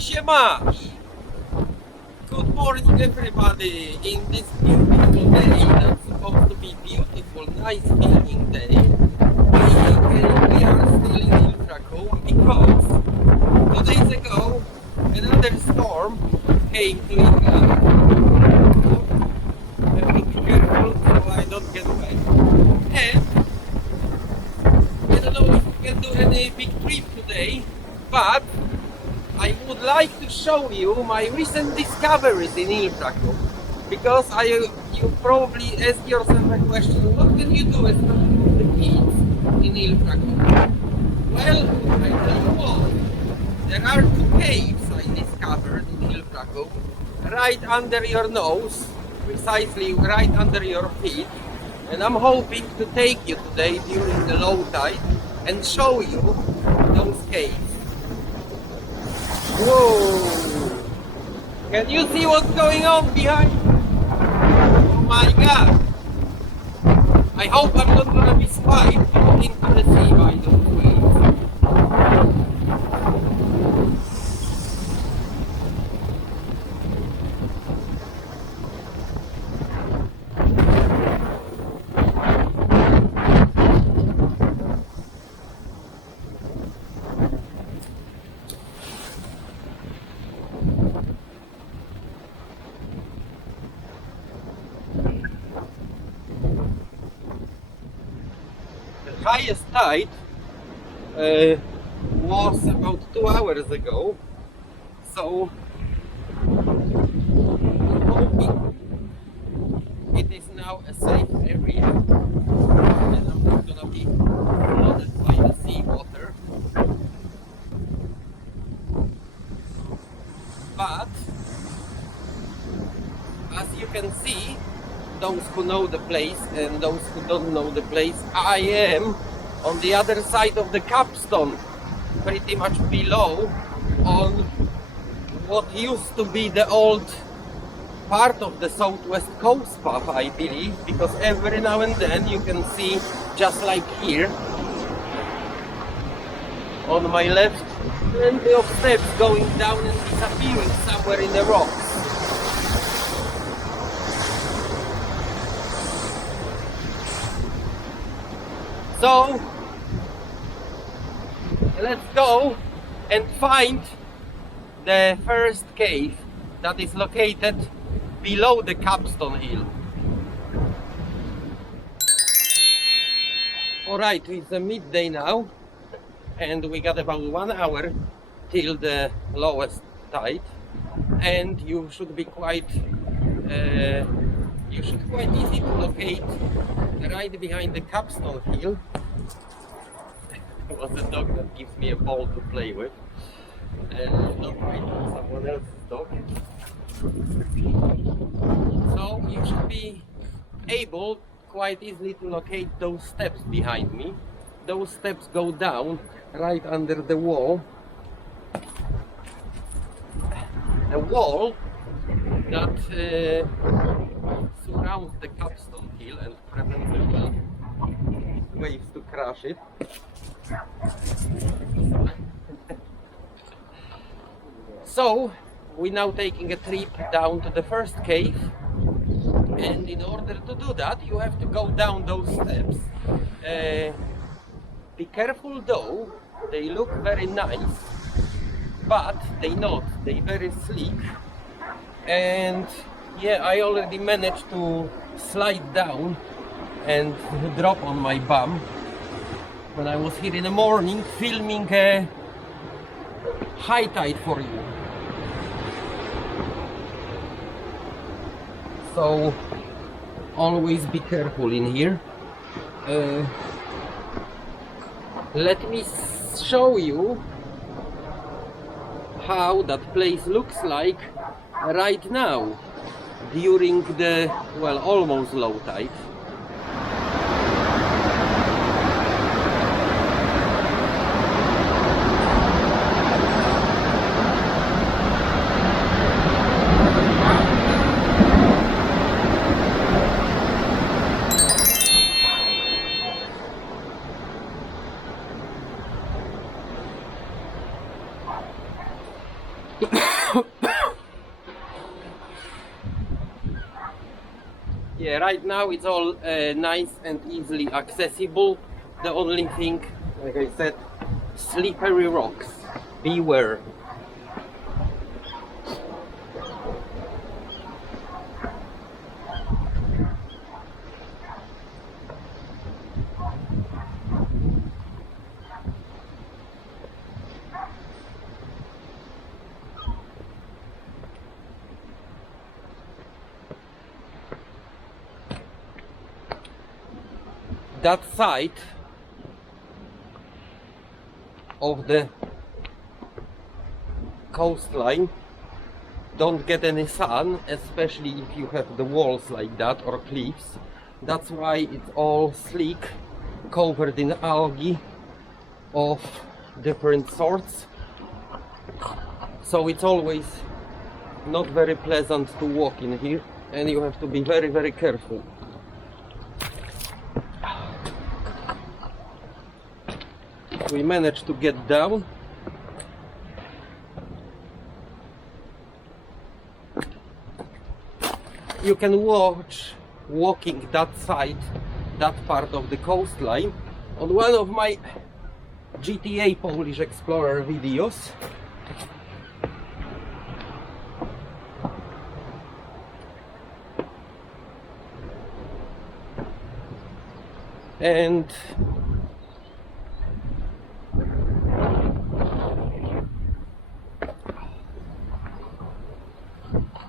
Jak się masz? Good morning everybody. In this beautiful day, that's supposed to be beautiful, nice filming day, we are still in Ilfracombe because 2 days ago another storm came to England. Be careful so I don't get wet. And I don't know if we can do any big trip today, but I would like to show you my recent discoveries in Ilfracombe, because you probably ask yourself a question, what can you do especially with the kids in Ilfracombe? Well, I tell you what, there are 2 caves I discovered in Ilfracombe, right under your nose, precisely right under your feet, and I'm hoping to take you today during the low tide and show you those caves. Whoa! Can you see what's going on behind? Oh my god! I hope I'm not gonna be swiped into the sea by those waves. Highest tide was about 2 hours ago, so I'm hoping it is now a safe area and I'm not gonna be flooded by the seawater. But as you can see, those who know the place and those who don't know the place, I am on the other side of the capstone, pretty much below, on what used to be the old part of the southwest coast path, I believe, because every now and then you can see, just like here on my left, plenty of steps going down and disappearing somewhere in the rocks. So let's go and find the first cave that is located below the capstone hill. Alright, it's a midday now and we got about 1 hour till the lowest tide, and you should quite easy to locate right behind the capstone hill. There was a dog that gives me a ball to play with, not someone else's dog. So you should be able quite easily to locate those steps behind me. Those steps go down right under the wall. The wall that surrounds the capstone hill and prevents the waves to crash it. So we're now taking a trip down to the first cave, and in order to do that you have to go down those steps. Be careful though, they look very nice, but they're not, they're very sleek. And yeah, I already managed to slide down and drop on my bum when I was here in the morning filming a high tide for you. So always be careful in here. Let me show you how that place looks like right now during the, well, almost low tide. Yeah, right now it's all nice and easily accessible. The only thing, like I said, slippery rocks. Beware. That side of the coastline don't get any sun, especially if you have the walls like that or cliffs. That's why it's all slick, covered in algae of different sorts. So it's always not very pleasant to walk in here, and you have to be very, very careful. We managed to get down. You can watch walking that side, that part of the coastline, on one of my GTA Polish Explorer videos. And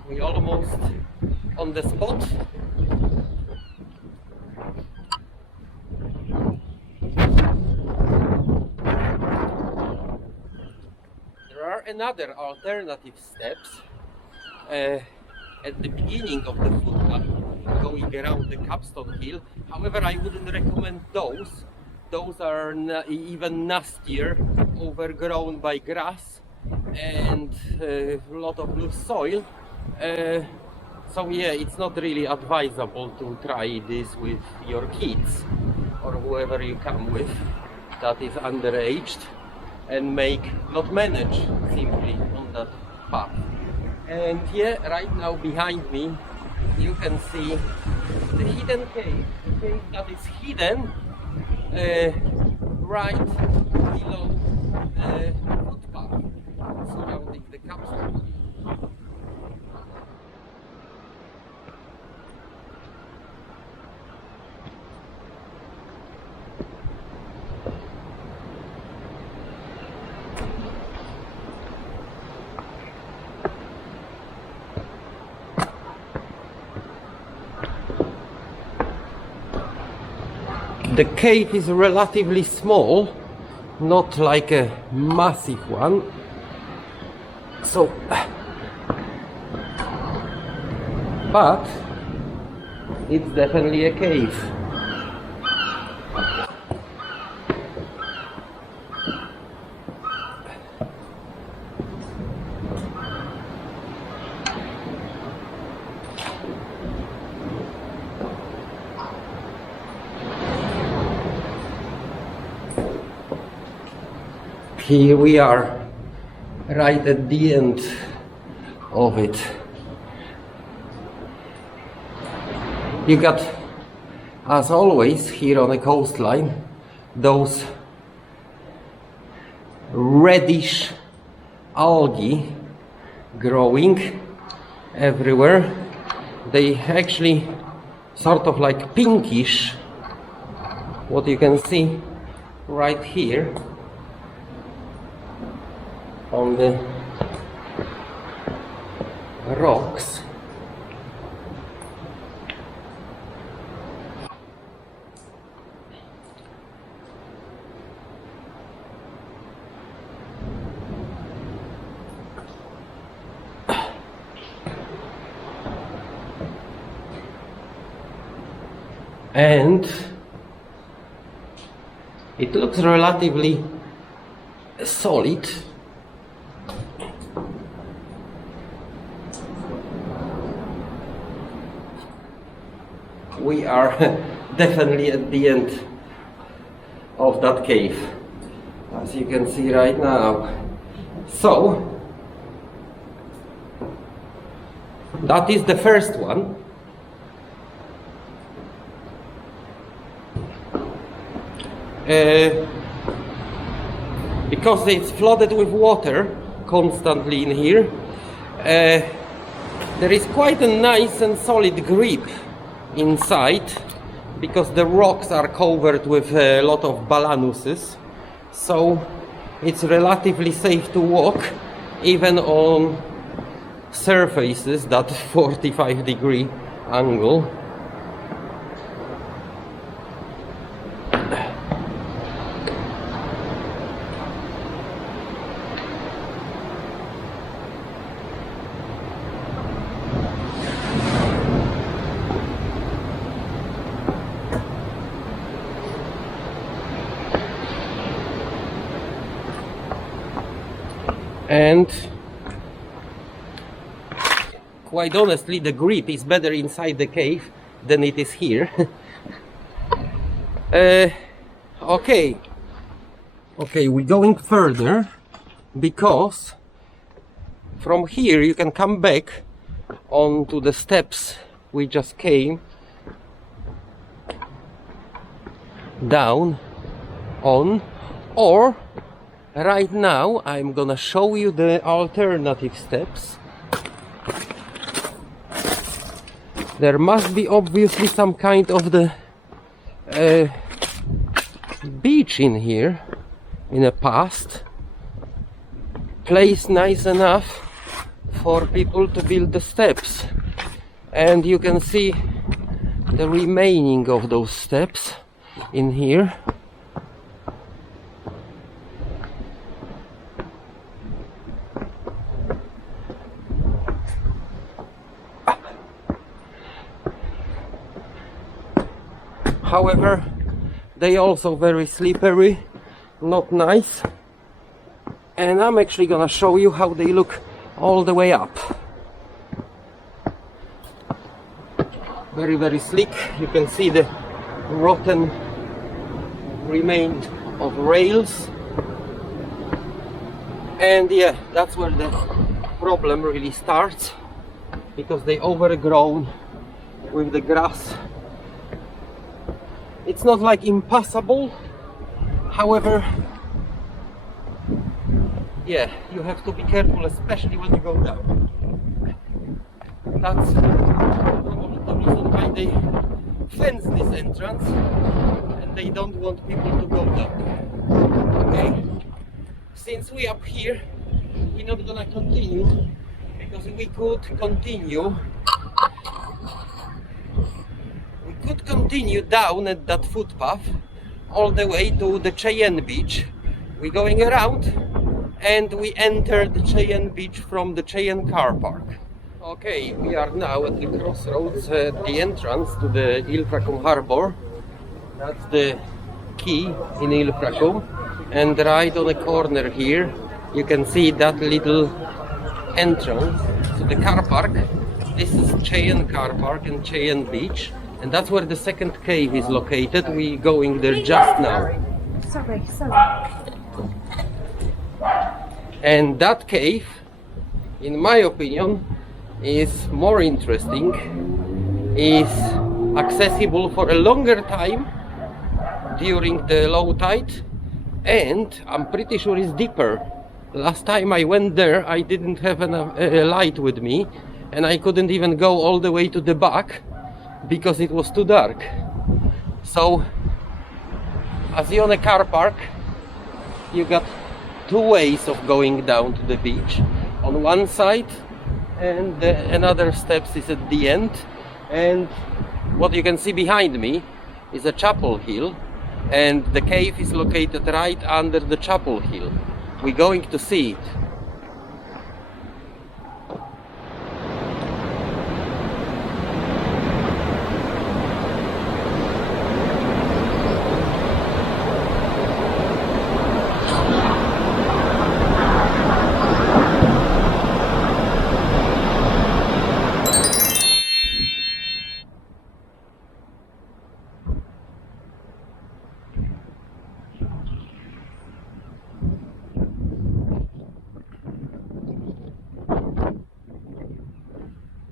we almost on the spot. There are another alternative steps at the beginning of the footpath going around the Capstone Hill. However, I wouldn't recommend those. Those are even nastier, overgrown by grass and a lot of loose soil. So yeah, it's not really advisable to try this with your kids or whoever you come with that is underaged and not manage simply on that path. And yeah, right now behind me you can see the hidden cave, the cave that is hidden right below the footpath surrounding the capsule. The cave is relatively small, not like a massive one. So, but it's definitely a cave. Here we are, right at the end of it. You got, as always, here on the coastline, those reddish algae growing everywhere. They actually sort of like pinkish, what you can see right here on the rocks. And it looks relatively solid. We are definitely at the end of that cave, as you can see right now. So that is the first one. because it's flooded with water constantly in here, there is quite a nice and solid grip inside, because the rocks are covered with a lot of balanuses, so it's relatively safe to walk even on surfaces that 45-degree angle. And quite honestly, the grip is better inside the cave than it is here. Okay, we're going further, because from here you can come back onto the steps we just came down on, or right now I'm gonna show you the alternative steps. There must be obviously some kind of the beach in here in the past, place nice enough for people to build the steps, and you can see the remaining of those steps in here. However, they also very slippery, not nice, and I'm actually gonna show you how they look all the way up. Very, very slick. You can see the rotten remains of rails, and yeah, that's where the problem really starts, because they overgrown with the grass. It's not like impassable, however, yeah, you have to be careful, especially when you go down. That's probably the reason why they fence this entrance, and they don't want people to go down. Okay, since we up here, we're not gonna continue, because we could continue down at that footpath all the way to the Cheyenne beach. We're going around, and we enter the Cheyenne beach from the Cheyenne car park. Okay, we are now at the crossroads at the entrance to the Ilfracombe harbor. That's the quay in Ilfracombe, and right on the corner here you can see that little entrance to the car park. This is Cheyenne car park and Cheyenne beach, and that's where the second cave is located. We're going there just now. Sorry. And that cave, in my opinion, is more interesting, is accessible for a longer time during the low tide, and I'm pretty sure it's deeper. Last time I went there, I didn't have a light with me, and I couldn't even go all the way to the back because it was too dark. So, as you're on a car park, you got two ways of going down to the beach. On one side, and another steps is at the end. And what you can see behind me is a chapel hill, and the cave is located right under the chapel hill. We're going to see it.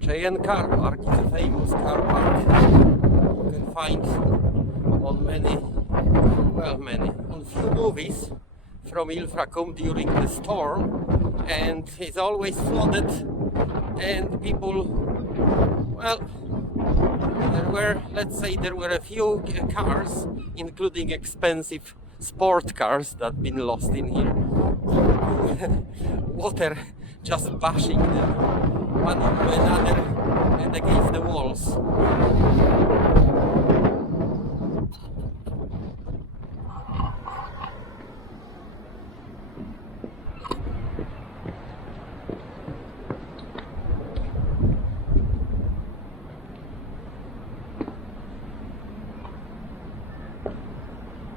Cheyenne car park is a famous car park. You can find on many, well, many. On few movies from Ilfracombe during the storm, and it's always flooded, and people, well, there were a few cars, including expensive sport cars, that been lost in here. Water just bashing them one into another and against the walls.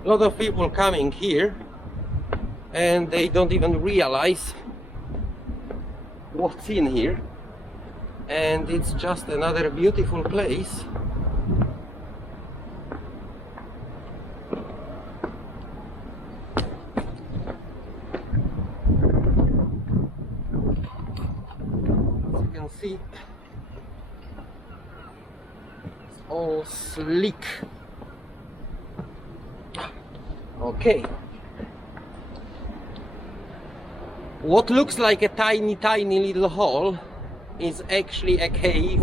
A lot of people coming here and they don't even realize what's in here, and it's just another beautiful place. As you can see, it's all sleek. Okay. What looks like a tiny little hole is actually a cave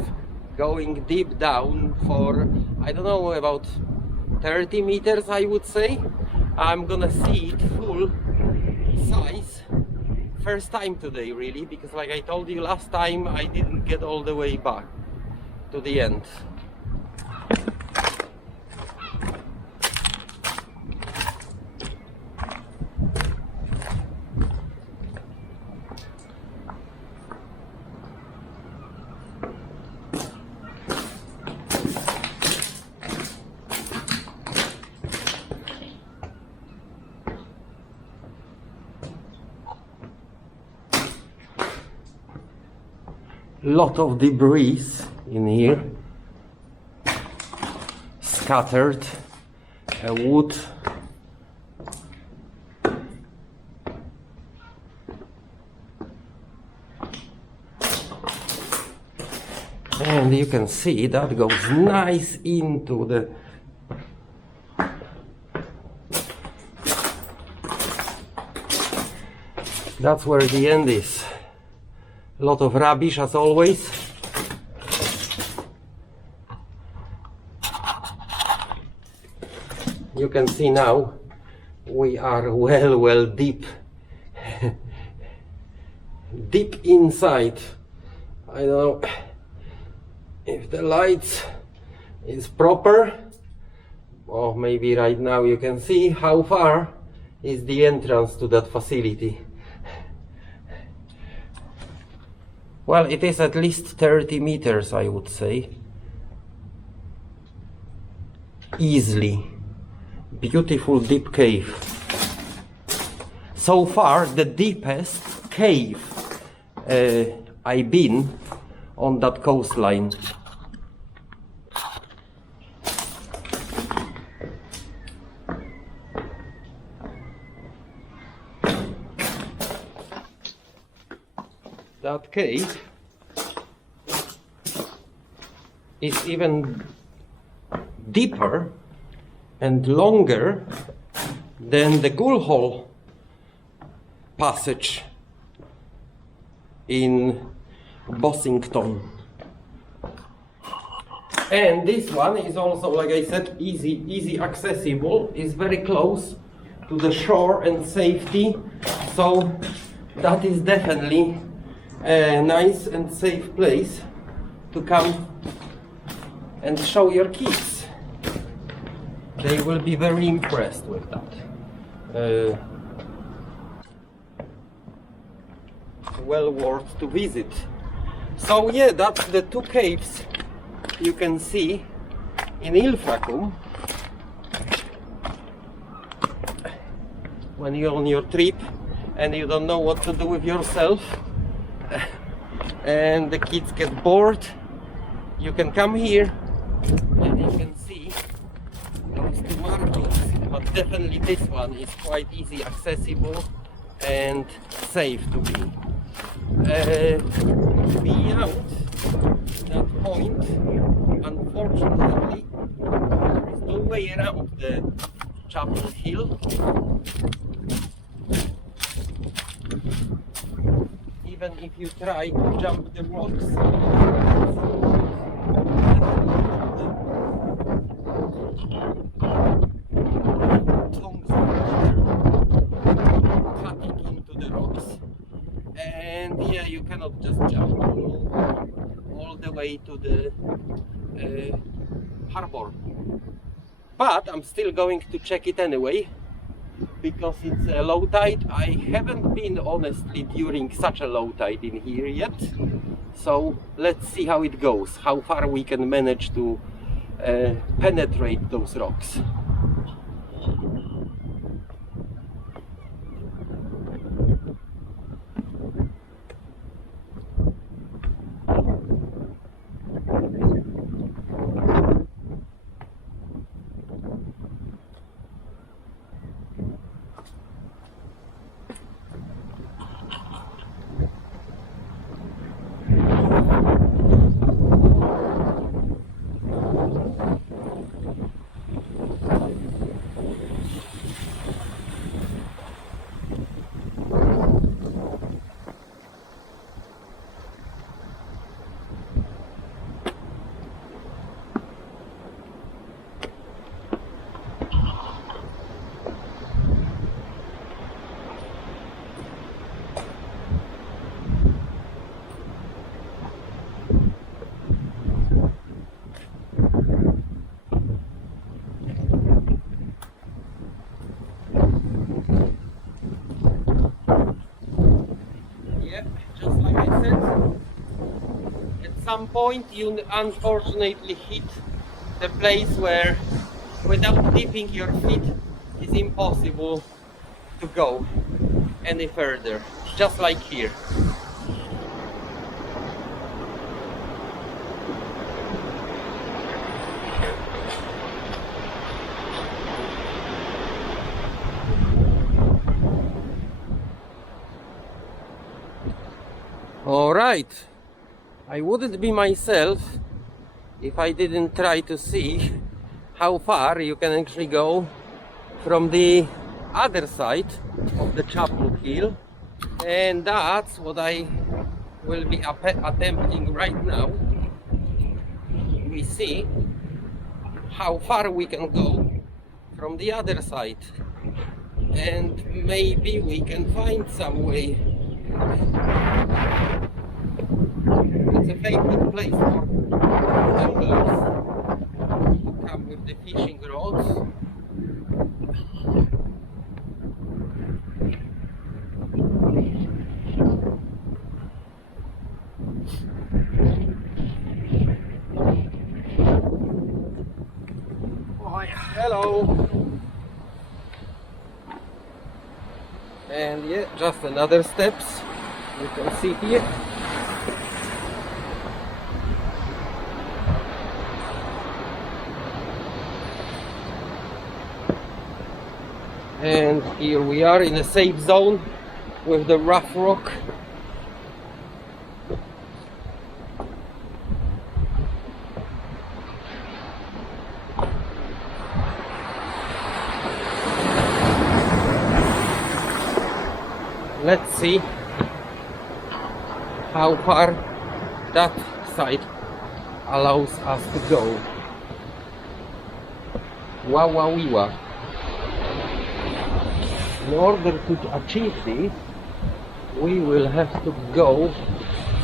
going deep down for, I don't know, about 30 meters, I would say. I'm gonna see it full size first time today, really, because like I told you last time, I didn't get all the way back to the end. Lot of debris in here, scattered wood, and you can see that goes nice into the that's where the end is. A lot of rubbish as always. You can see now we are well deep deep inside. I don't know if the lights is proper, or maybe right now you can see how far is the entrance to that facility. Well, it is at least 30 meters, I would say. Easily. Beautiful deep cave. So far, the deepest cave I've been on that coastline. That cave is even deeper and longer than the Gulhole passage in Bossington. And this one is also, like I said, easy accessible. It's very close to the shore and safety, so that is definitely a nice and safe place to come and show your kids. They will be very impressed with that. Well worth to visit. So yeah, that's the two caves you can see in Ilfracombe when you're on your trip and you don't know what to do with yourself and the kids get bored. You can come here and you can see those two markings, but definitely this one is quite easy accessible and safe to be. Beyond that point, unfortunately, there is no way around the Chapel Hill. Even if you try to jump the rocks, tongues cutting into the rocks, and yeah, you cannot just jump all the way to the harbor. But I'm still going to check it anyway, because it's a low tide. I haven't been honestly during such a low tide in here yet, so let's see how it goes, how far we can manage to penetrate those rocks. Some point you unfortunately hit the place where without dipping your feet it's impossible to go any further, just like here. All right. I wouldn't be myself if I didn't try to see how far you can actually go from the other side of the Chapel Hill, and that's what I will be attempting right now. We see how far we can go from the other side, and maybe we can find some way. It's a favorite place for anglers who come with the fishing rods. Oh, yeah. Hello! And yeah, just another steps you can see here. And here we are in a safe zone with the rough rock. Let's see how far that side allows us to go. Wow, wow, wee, wow. In order to achieve this, we will have to go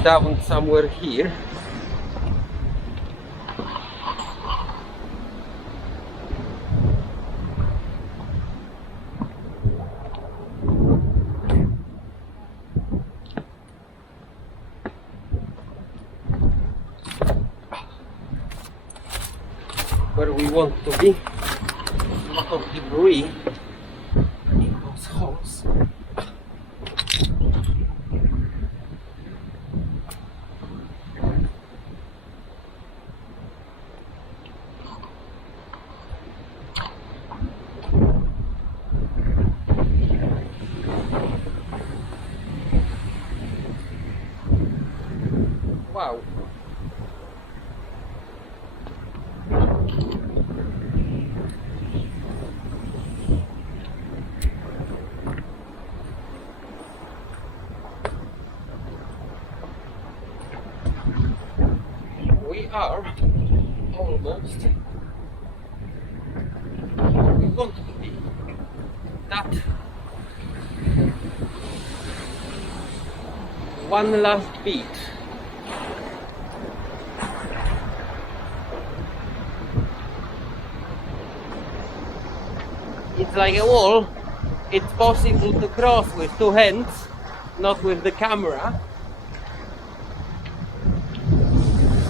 down somewhere here. Where we want to be. A lot of debris in those holes. Wow. almost. We want to be that one last beat. It's like a wall. It's possible to cross with two hands, not with the camera.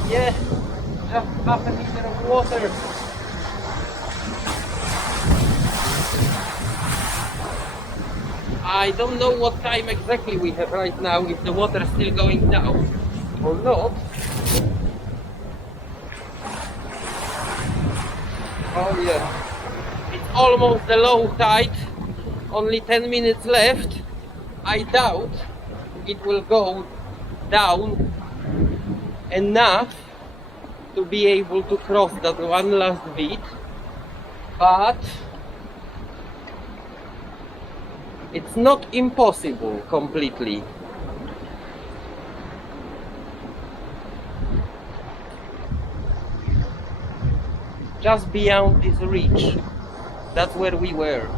Yeah, just half a meter of water. I don't know what time exactly we have right now, if the water is still going down or not. Oh yeah, it's almost the low tide, only 10 minutes left. I doubt it will go down enough to be able to cross that one last bit, but it's not impossible completely. Just beyond this reach, that's where we were.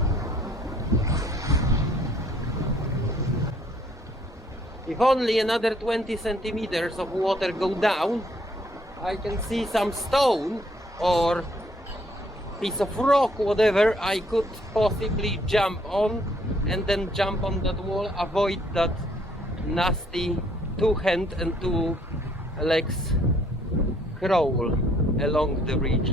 If only another 20 centimeters of water go down, I can see some stone or piece of rock, whatever, I could possibly jump on and then jump on that wall, avoid that nasty two hand and two legs crawl along the ridge.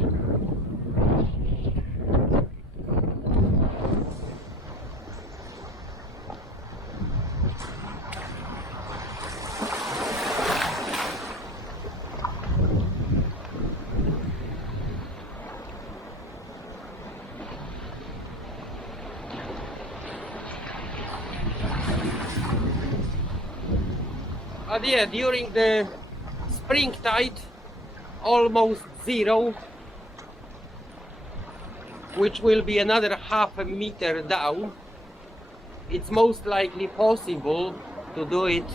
But yeah, during the spring tide, almost zero, which will be another half a meter down. It's most likely possible to do it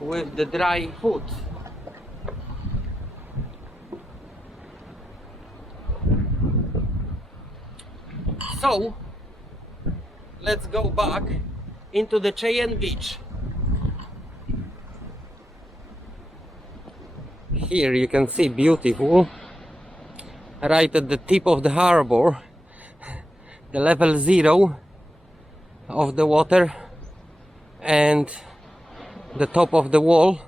with the dry foot. So, let's go back into the Cheyenne Beach. Here you can see beautiful, right at the tip of the harbor, the level 0 of the water and the top of the wall,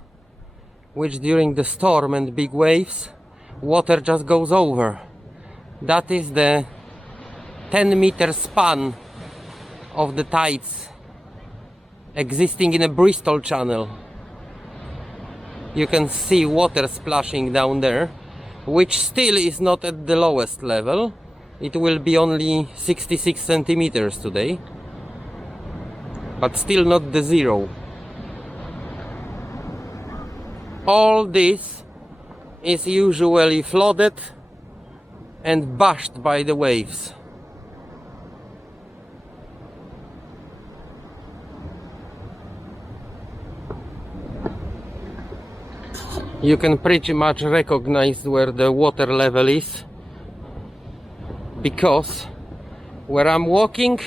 which during the storm and big waves, water just goes over. That is the 10-meter span of the tides existing in a Bristol channel. You can see water splashing down there, which still is not at the lowest level. It will be only 66 centimeters today, but still not the 0. All this is usually flooded and bashed by the waves. You can pretty much recognize where the water level is, because where I'm walking,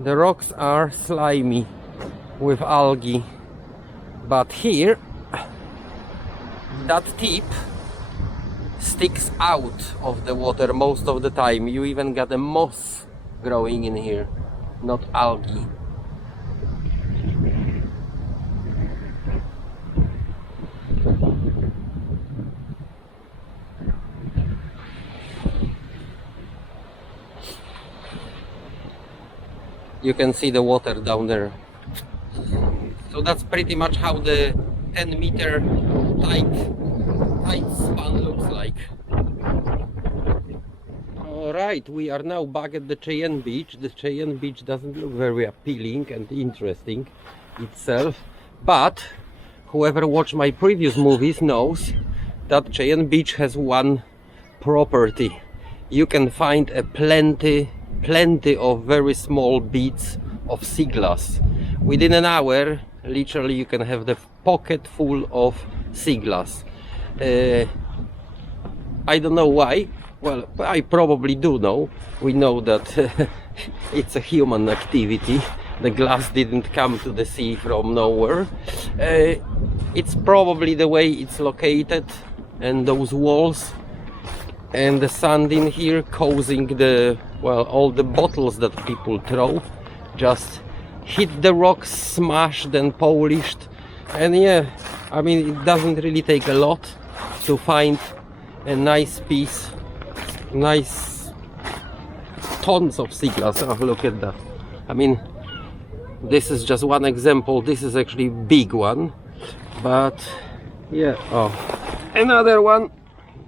the rocks are slimy with algae, but here that tip sticks out of the water most of the time. You even got a moss growing in here, not algae. You can see the water down there. So that's pretty much how the 10-meter tide span looks like. Alright, we are now back at the Cheyenne Beach. The Cheyenne Beach doesn't look very appealing and interesting itself, but whoever watched my previous movies knows that Cheyenne Beach has one property. You can find a plenty of very small beads of sea glass. Within an hour, literally, you can have the pocket full of sea glass. I don't know why. Well, I probably do know. We know that it's a human activity. The glass didn't come to the sea from nowhere. It's probably the way it's located, and those walls and the sand in here causing the, well, all the bottles that people throw just hit the rocks, smashed and polished. And yeah, I mean, it doesn't really take a lot to find a nice piece, nice tons of sea glass. Oh, look at that. I mean, this is just one example. This is actually a big one, but yeah. Oh, another one.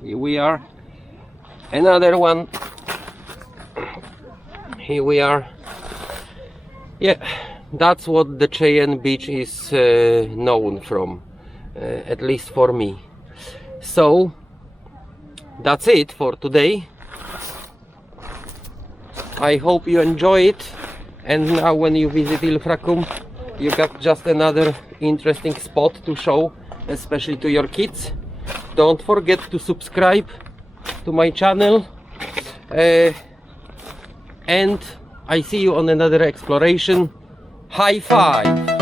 Here we are. Another one. Here we are. Yeah, that's what the Cheyenne Beach is known from, at least for me. So that's it for today. I hope you enjoy it, and now when you visit Ilfracombe, you got just another interesting spot to show, especially to your kids. Don't forget to subscribe to my channel, and I see you on another exploration. High five!